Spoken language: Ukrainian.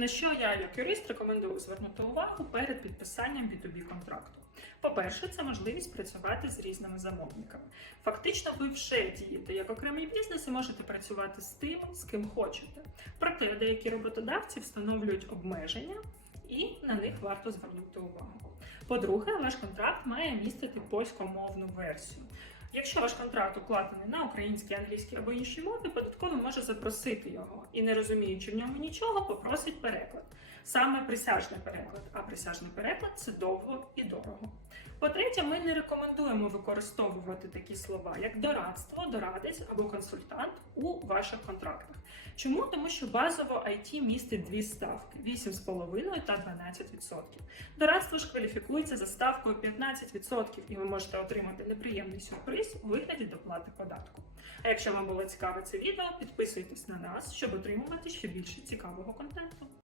На що я, як юрист, рекомендую звернути увагу перед підписанням B2B контракту. По-перше, це можливість працювати з різними замовниками. Фактично, ви вже дієте як окремий бізнес і можете працювати з тим, з ким хочете. Проте деякі роботодавці встановлюють обмеження, і на них варто звернути увагу. По-друге, ваш контракт має містити польськомовну версію. Якщо ваш контракт укладений на українській, англійській або іншій мові, податковий може запросити його і, не розуміючи в ньому нічого, попросить переклад. Саме присяжний переклад, а присяжний переклад це довго і дорого. По-третє, ми не рекомендуємо використовувати такі слова, як дорадство, дорадець або консультант у ваших контрактах. Чому? Тому що базово IT містить дві ставки: 8,5 та 12%. Дорадство ж кваліфікується за ставкою 15%, і ви можете отримати неприємний сюрприз у вигляді доплати податку. А якщо вам було цікаве це відео, підписуйтесь на нас, щоб отримувати ще більше цікавого контенту.